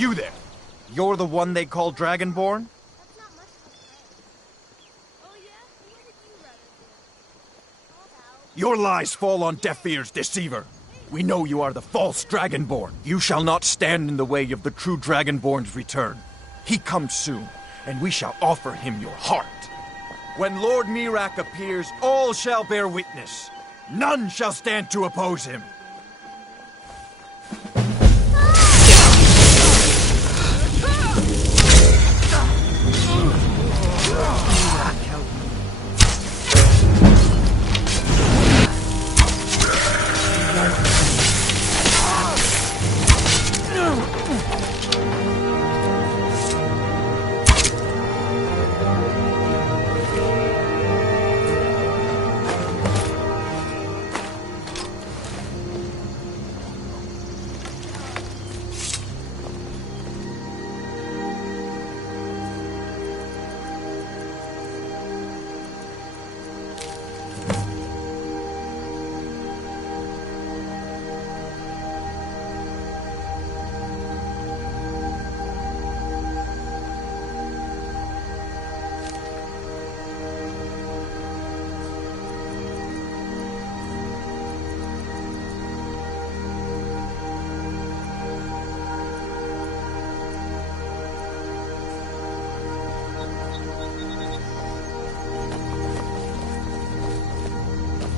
You there! You're the one they call Dragonborn? That's not much of a claim. Oh yeah? What would you rather do? Called out. Your lies fall on deaf ears, deceiver! We know you are the false Dragonborn. You shall not stand in the way of the true Dragonborn's return. He comes soon, and we shall offer him your heart. When Lord Mirak appears, all shall bear witness. None shall stand to oppose him.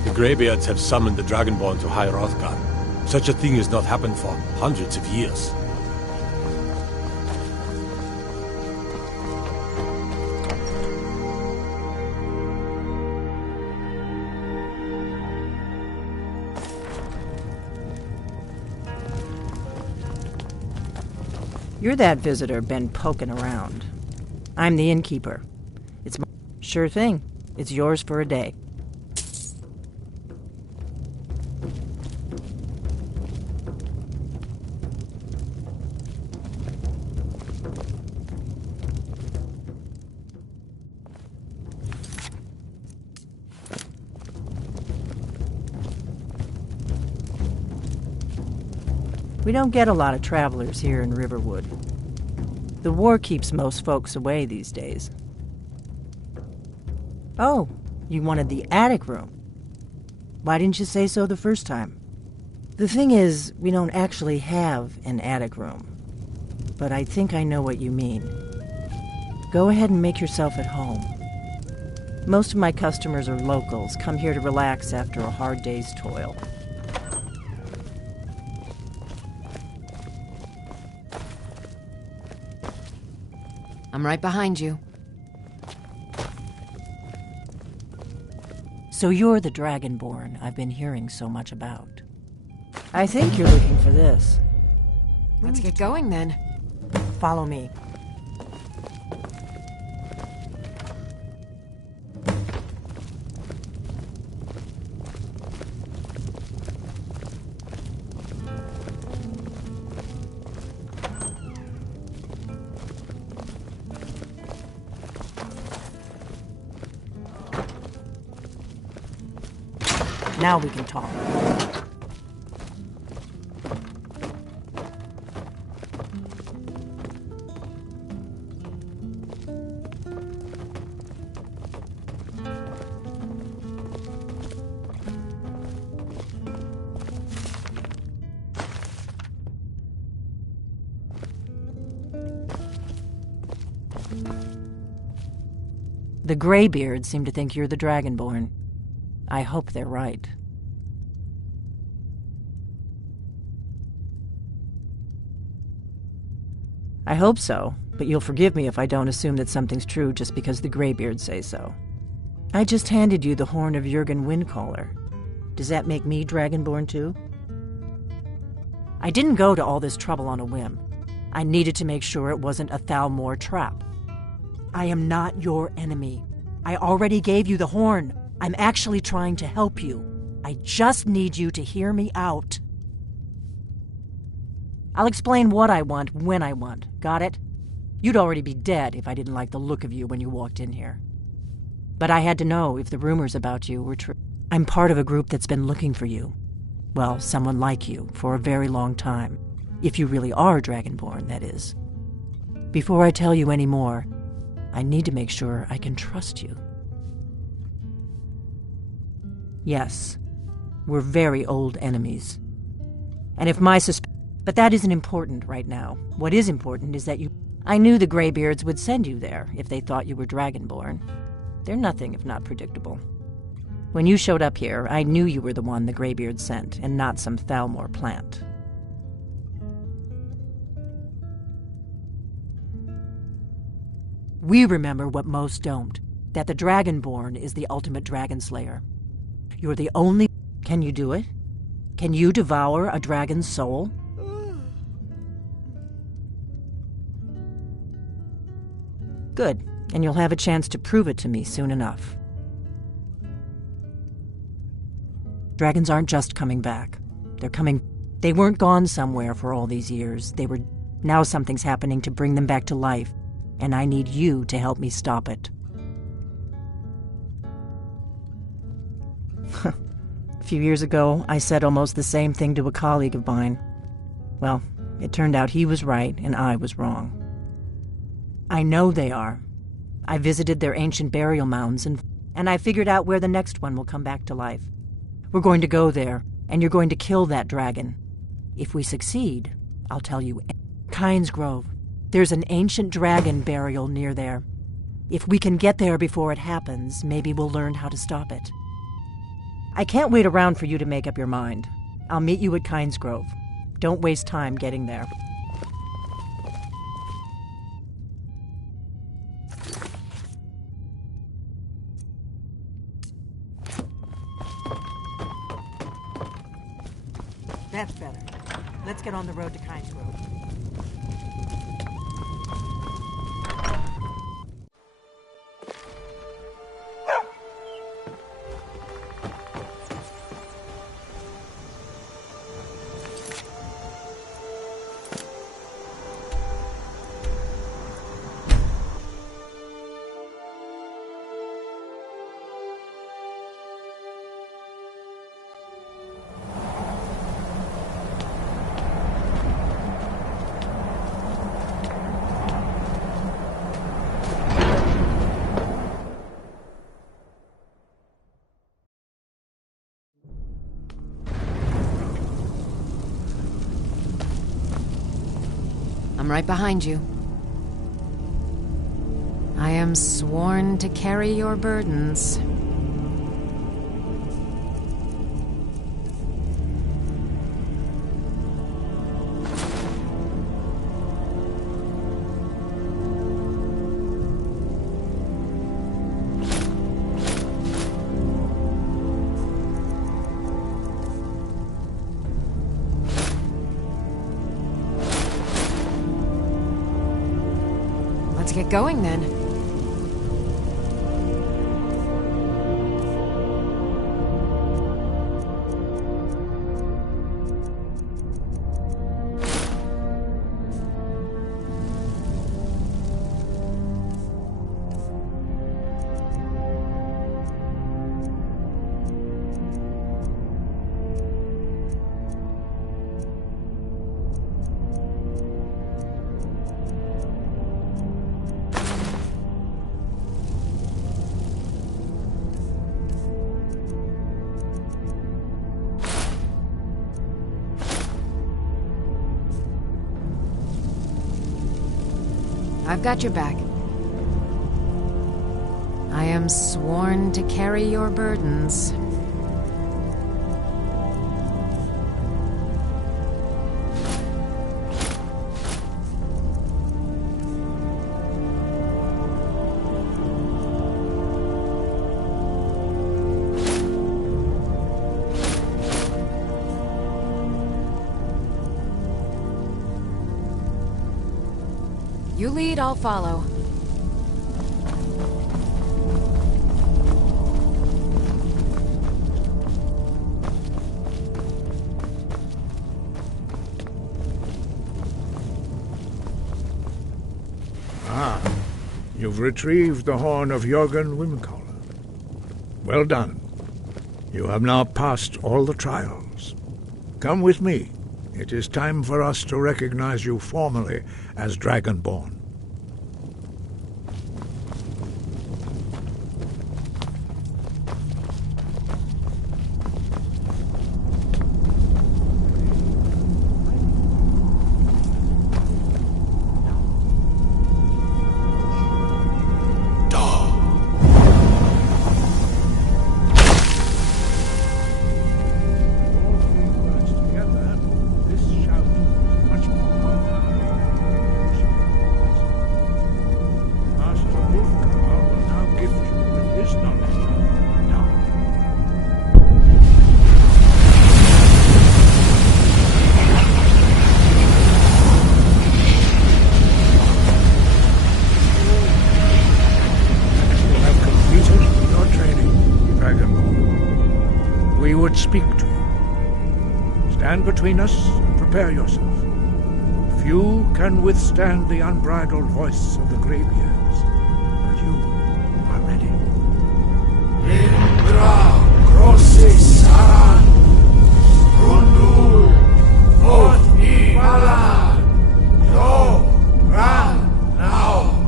The Greybeards have summoned the Dragonborn to High Hrothgar. Such a thing has not happened for hundreds of years. You're that visitor been poking around. I'm the innkeeper. It's my... Sure thing. It's yours for a day. We don't get a lot of travelers here in Riverwood. The war keeps most folks away these days. Oh, you wanted the attic room. Why didn't you say so the first time? The thing is, we don't actually have an attic room. But I think I know what you mean. Go ahead and make yourself at home. Most of my customers are locals, come here to relax after a hard day's toil. I'm right behind you. So you're the Dragonborn I've been hearing so much about. I think you're looking for this. Let's get going then. Follow me. Now we can talk. The Greybeards seem to think you're the Dragonborn. I hope they're right. I hope so, but you'll forgive me if I don't assume that something's true just because the Greybeards say so. I just handed you the horn of Jurgen Windcaller. Does that make me Dragonborn too? I didn't go to all this trouble on a whim. I needed to make sure it wasn't a Thalmor trap. I am not your enemy. I already gave you the horn. I'm actually trying to help you. I just need you to hear me out. I'll explain what I want when I want. Got it? You'd already be dead if I didn't like the look of you when you walked in here. But I had to know if the rumors about you were true. I'm part of a group that's been looking for you. Well, someone like you, for a very long time. If you really are Dragonborn, that is. Before I tell you any more, I need to make sure I can trust you. Yes, we're very old enemies. And if my But that isn't important right now. What is important is that I knew the Greybeards would send you there if they thought you were Dragonborn. They're nothing if not predictable. When you showed up here, I knew you were the one the Greybeards sent, and not some Thalmor plant. We remember what most don't, that the Dragonborn is the ultimate dragon slayer. You're the only... Can you do it? Can you devour a dragon's soul? Good, and you'll have a chance to prove it to me soon enough. Dragons aren't just coming back. They're coming... They weren't gone somewhere for all these years. They were... Now something's happening to bring them back to life, and I need you to help me stop it. A few years ago, I said almost the same thing to a colleague of mine. Well, it turned out he was right and I was wrong. I know they are. I visited their ancient burial mounds and I figured out where the next one will come back to life. We're going to go there, and you're going to kill that dragon. If we succeed, I'll tell you, Kynes Grove. There's an ancient dragon burial near there. If we can get there before it happens, maybe we'll learn how to stop it. I can't wait around for you to make up your mind. I'll meet you at Kynes Grove. Don't waste time getting there. That's better. Let's get on the road to Kynes Grove. I'm right behind you. I am sworn to carry your burdens. Let's get going then. I've got your back. I am sworn to carry your burdens. You lead, I'll follow. You've retrieved the horn of Jörgen Windcaller. Well done. You have now passed all the trials. Come with me. It is time for us to recognize you formally as Dragonborn. Speak to you. Stand between us and prepare yourself. Few can withstand the unbridled voice of the graybeards, but you are ready. Indra Grossis Saran Rundul Vot Ibala Lo Ran Now.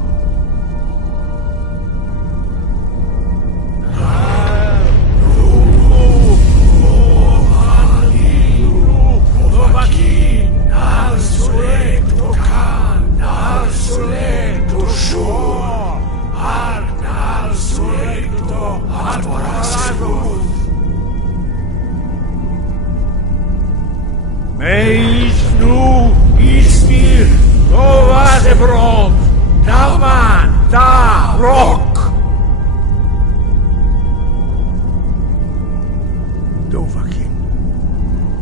Meisnu Ismir Novadebron Naman Da Rock Dovahkiin,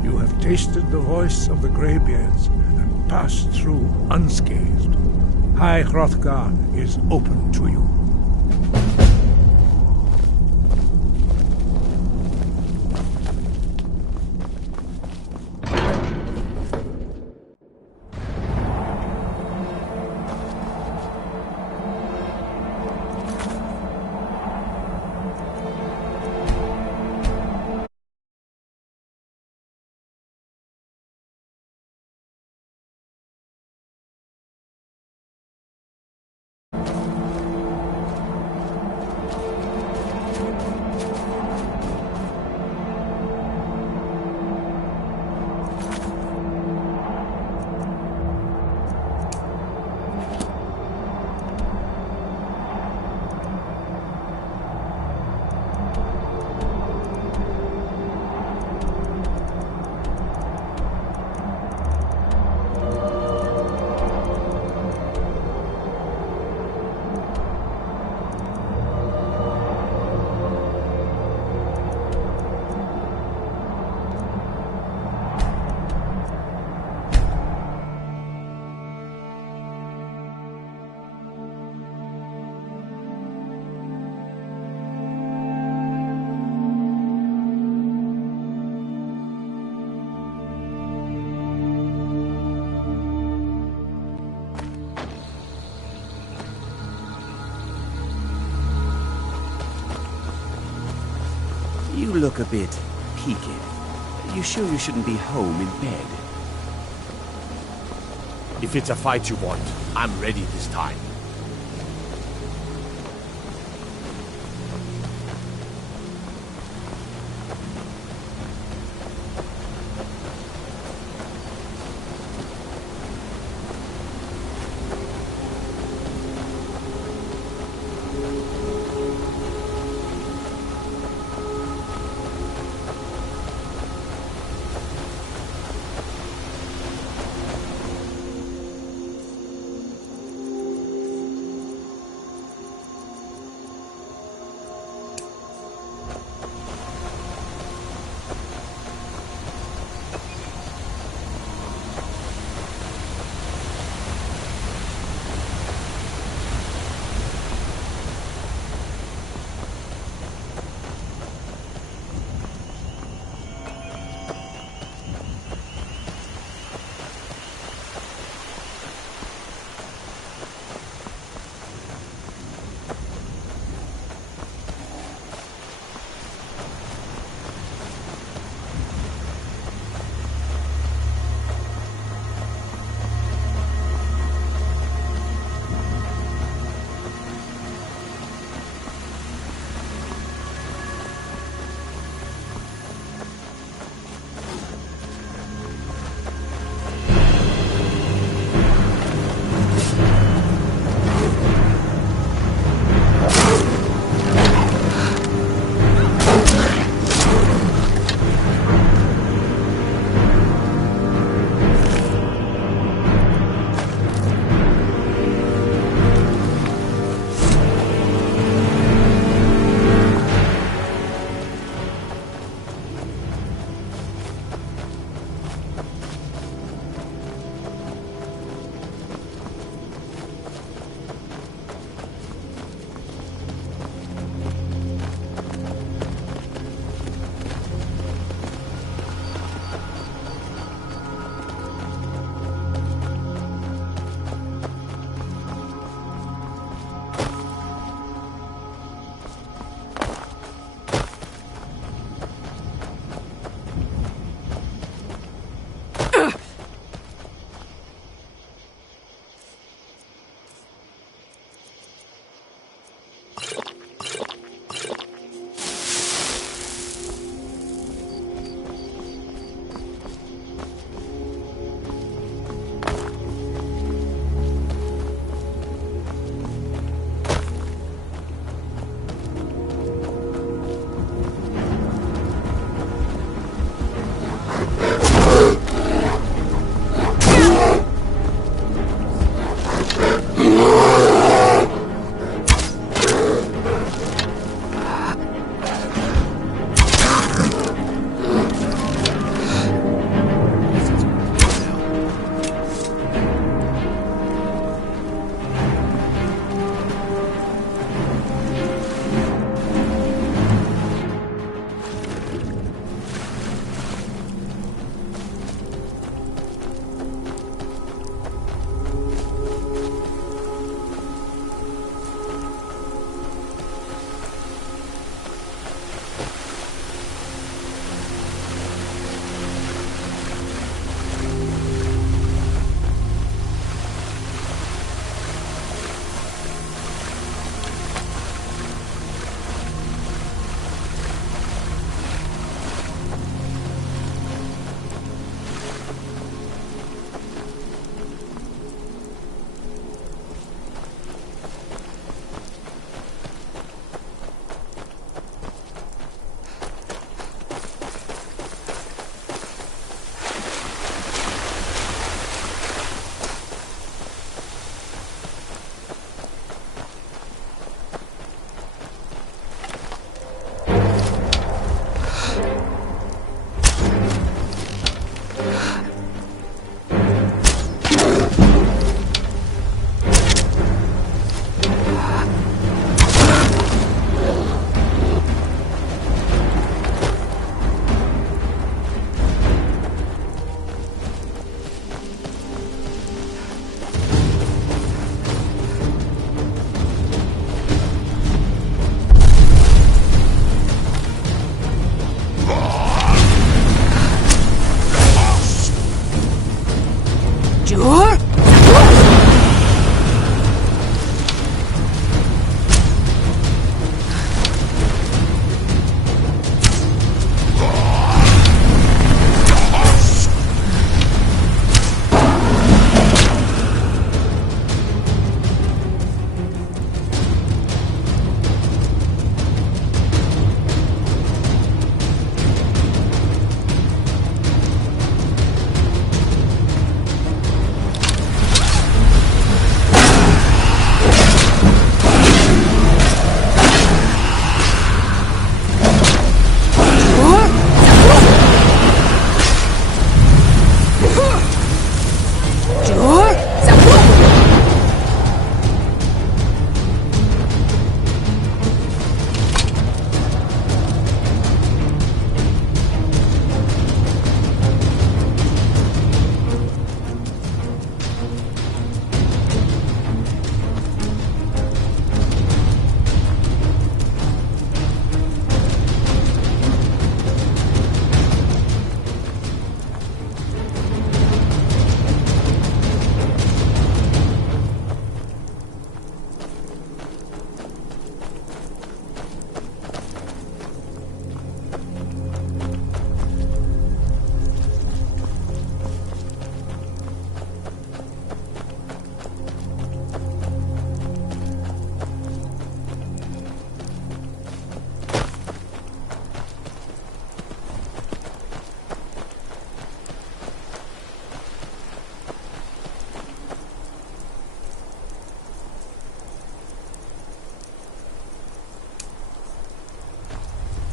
you have tasted the voice of the Greybeards and passed through unscathed. High Hrothgar is open to you. You look a bit peaked. You sure you shouldn't be home in bed? If it's a fight you want, I'm ready this time.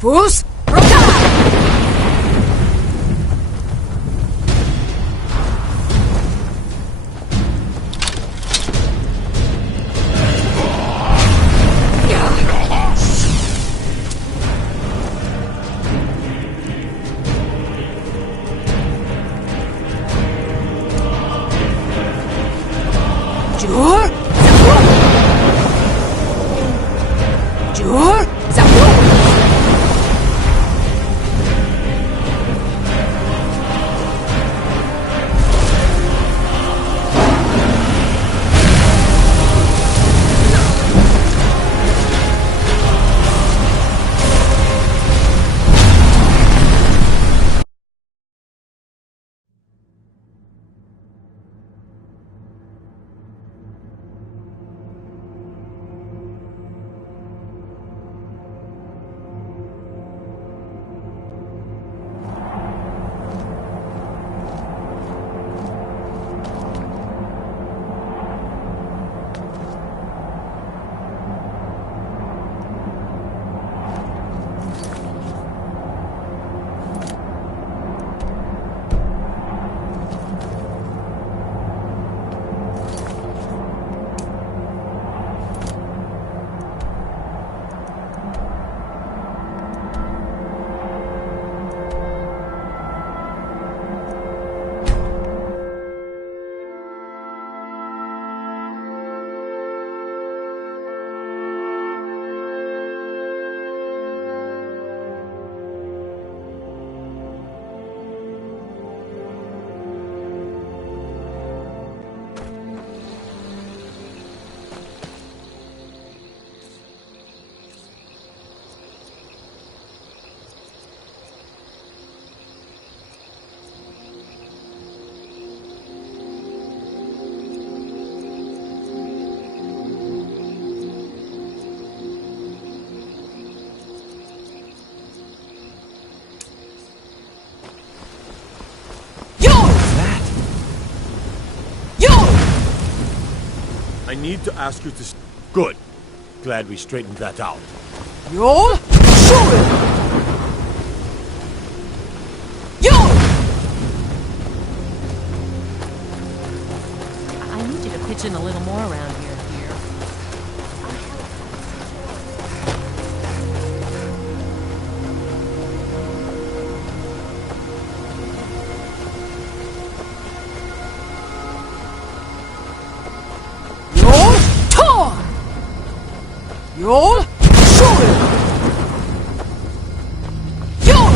Fus Rota! Jur Zabur! Jur Zabur! I need to ask you to... Good. Glad we straightened that out. Yol Shul! Yol! I need you to pitch in a little more around here. Yol Tor! Yol Shul! Yol!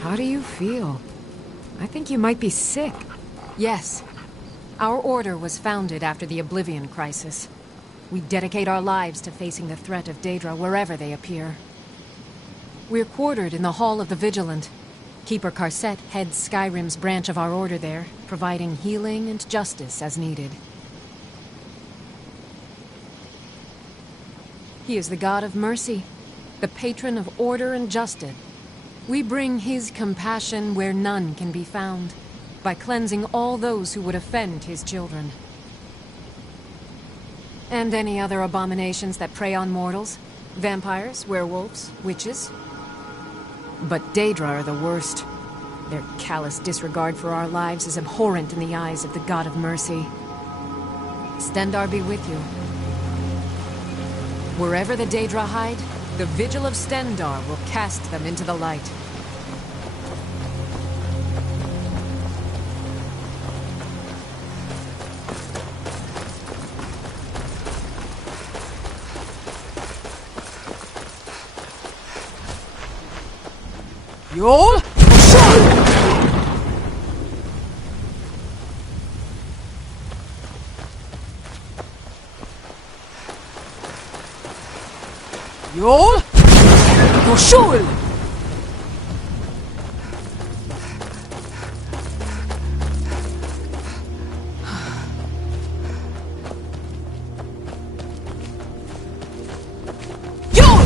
How do you feel? I think you might be sick. Yes. Our order was founded after the Oblivion Crisis. We dedicate our lives to facing the threat of Daedra wherever they appear. We're quartered in the Hall of the Vigilant. Keeper Karset heads Skyrim's branch of our order there, providing healing and justice as needed. He is the god of mercy, the patron of order and justice. We bring his compassion where none can be found, by cleansing all those who would offend his children. And any other abominations that prey on mortals. Vampires, werewolves, witches. But Daedra are the worst. Their callous disregard for our lives is abhorrent in the eyes of the God of Mercy. Stendarr be with you. Wherever the Daedra hide, the Vigil of Stendarr will cast them into the light. Yol Shul! Yol Shul! Yol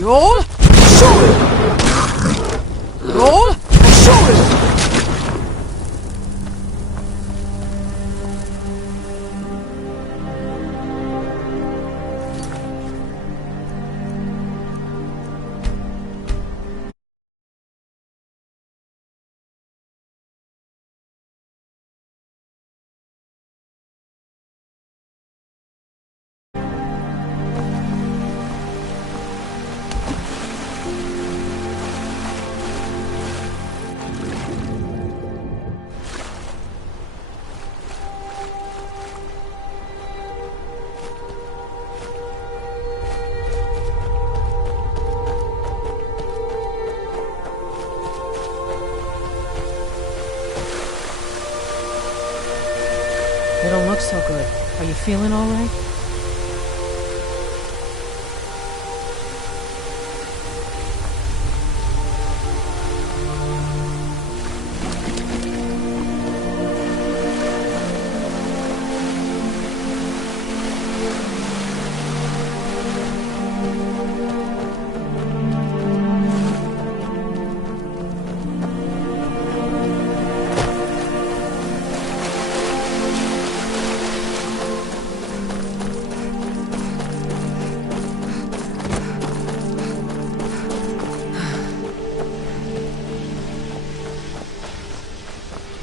Roll! Shoot! Roll! Shoot! You don't look so good. Are you feeling all right?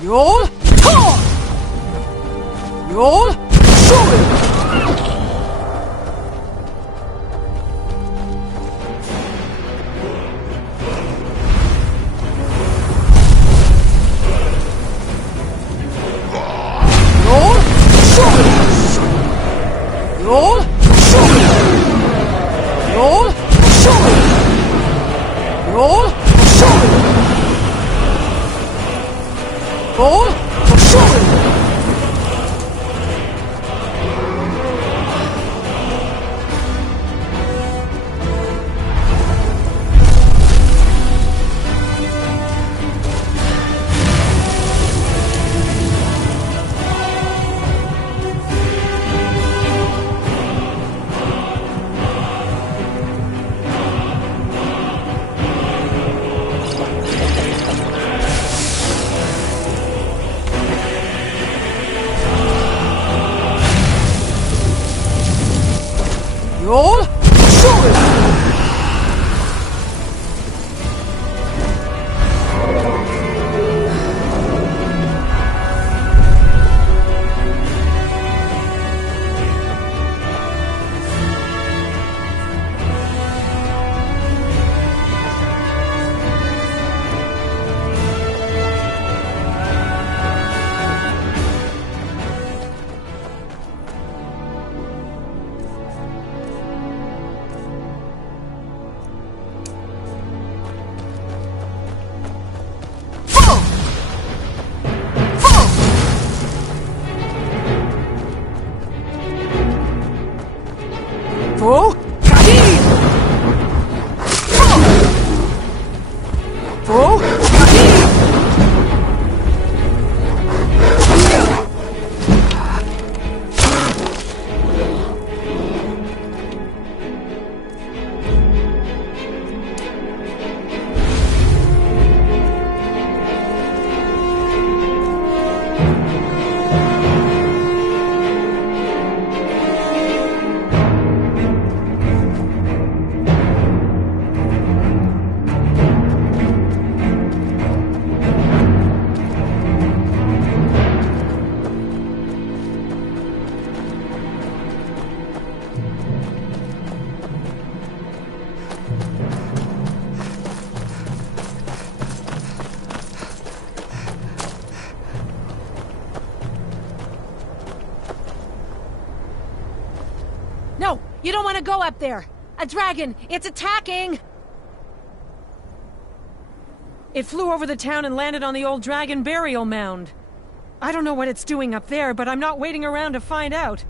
Roll! Roll! Shoot! Roll! Shoot! No, you don't want to go up there. A dragon, it's attacking! It flew over the town and landed on the old dragon burial mound. I don't know what it's doing up there, but I'm not waiting around to find out.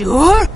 Jur?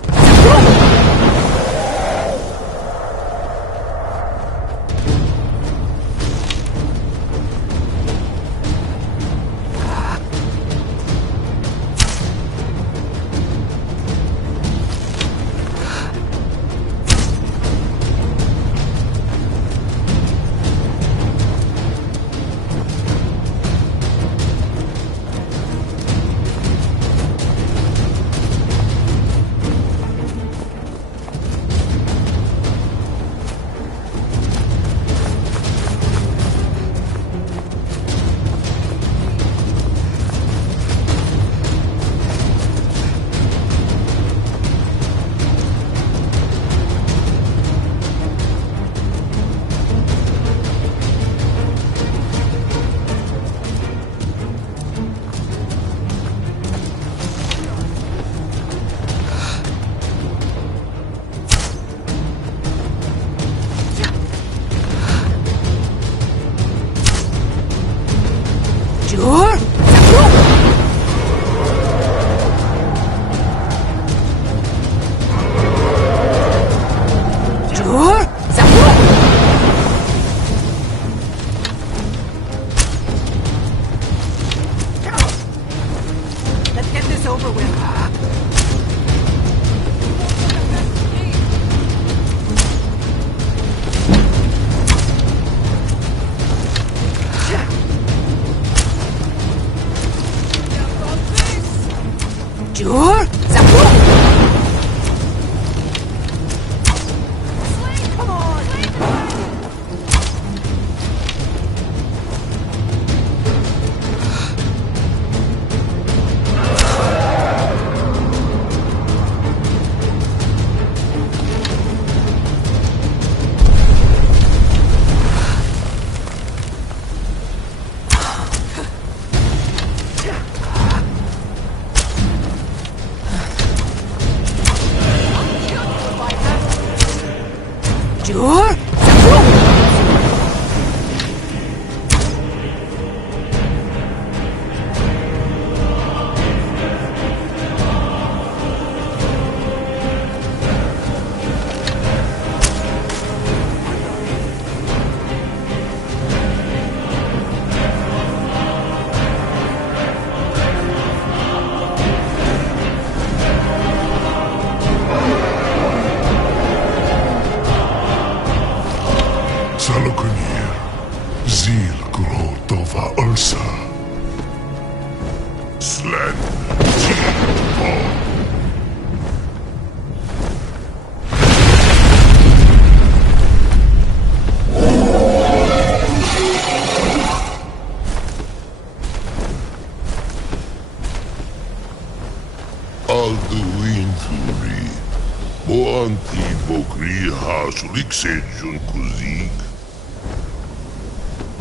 Sejun Kuzig.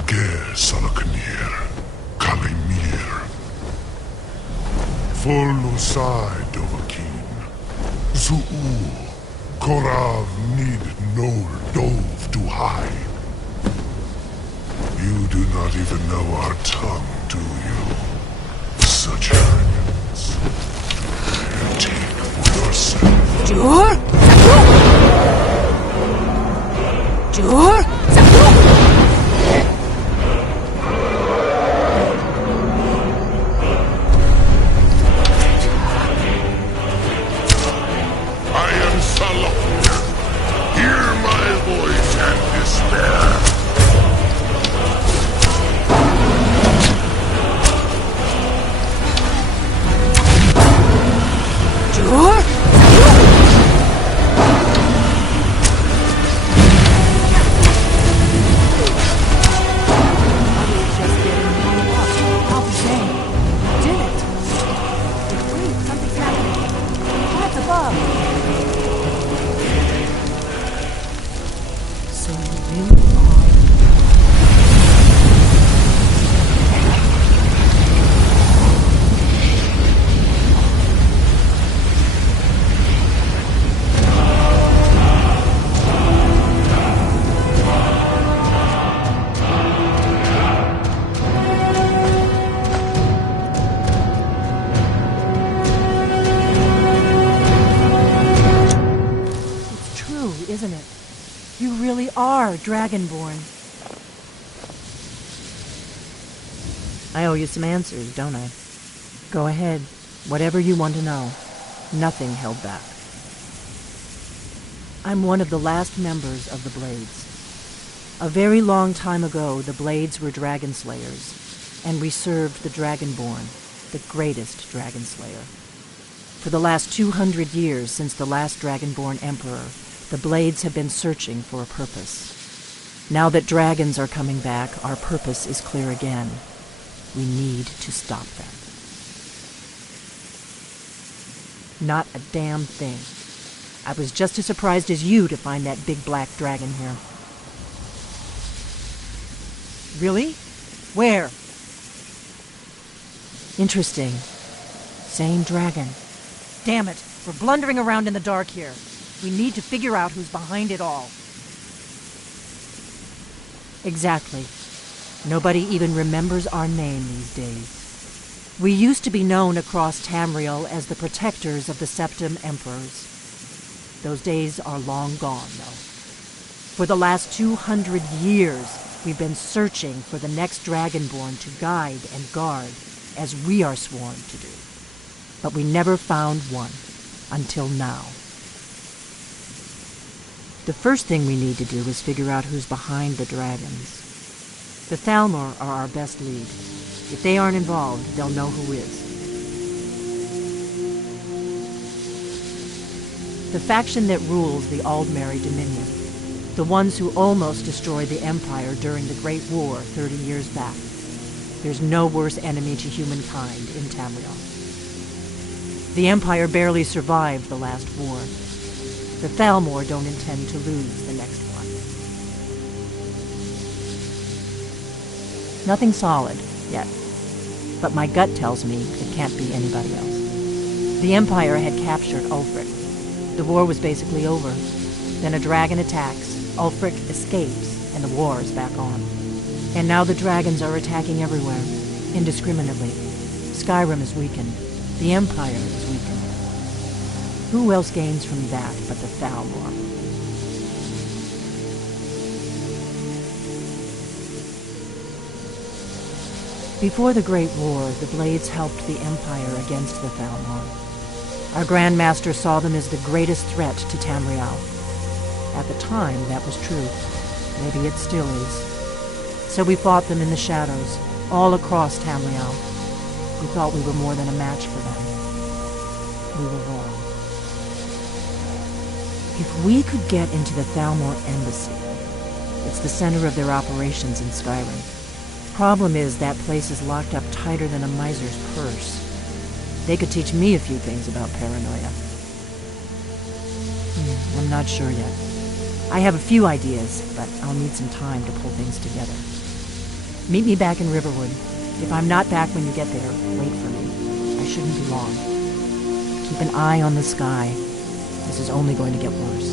Ger Salaknir, Kalimir. Full side Dovakin. Zuu, Korav need no dove to hide. You do not even know our tongue, do you? Such arrogance. Take for yourself. Jur? Jur? I am Salaknir. Hear my voice and despair. Jur? isn't it? You really are Dragonborn. I owe you some answers, don't I? Go ahead. Whatever you want to know. Nothing held back. I'm one of the last members of the Blades. A very long time ago, the Blades were dragon slayers, and we served the Dragonborn, the greatest dragon slayer. For the last 200 years since the last Dragonborn Emperor, the Blades have been searching for a purpose. Now that dragons are coming back, our purpose is clear again. We need to stop them. Not a damn thing. I was just as surprised as you to find that big black dragon here. Really? Where? Interesting. Same dragon. Damn it, we're blundering around in the dark here. We need to figure out who's behind it all. Exactly. Nobody even remembers our name these days. We used to be known across Tamriel as the protectors of the Septim Emperors. Those days are long gone, though. For the last 200 years, we've been searching for the next Dragonborn to guide and guard, as we are sworn to do. But we never found one, until now. The first thing we need to do is figure out who's behind the dragons. The Thalmor are our best lead. If they aren't involved, they'll know who is. The faction that rules the Aldmeri Dominion. The ones who almost destroyed the Empire during the Great War 30 years back. There's no worse enemy to humankind in Tamriel. The Empire barely survived the last war. The Thalmor don't intend to lose the next one. Nothing solid, yet. But my gut tells me it can't be anybody else. The Empire had captured Ulfric. The war was basically over. Then a dragon attacks, Ulfric escapes, and the war is back on. And now the dragons are attacking everywhere, indiscriminately. Skyrim is weakened. The Empire is weakened. Who else gains from that but the Thalmor? Before the Great War, the Blades helped the Empire against the Thalmor. Our Grand Master saw them as the greatest threat to Tamriel. At the time, that was true. Maybe it still is. So we fought them in the shadows, all across Tamriel. We thought we were more than a match for them. We were wrong. If we could get into the Thalmor embassy, it's the center of their operations in Skyrim. Problem is, that place is locked up tighter than a miser's purse. They could teach me a few things about paranoia. I'm not sure yet. I have a few ideas, but I'll need some time to pull things together. Meet me back in Riverwood. If I'm not back when you get there, wait for me. I shouldn't be long. Keep an eye on the sky. This is only going to get worse.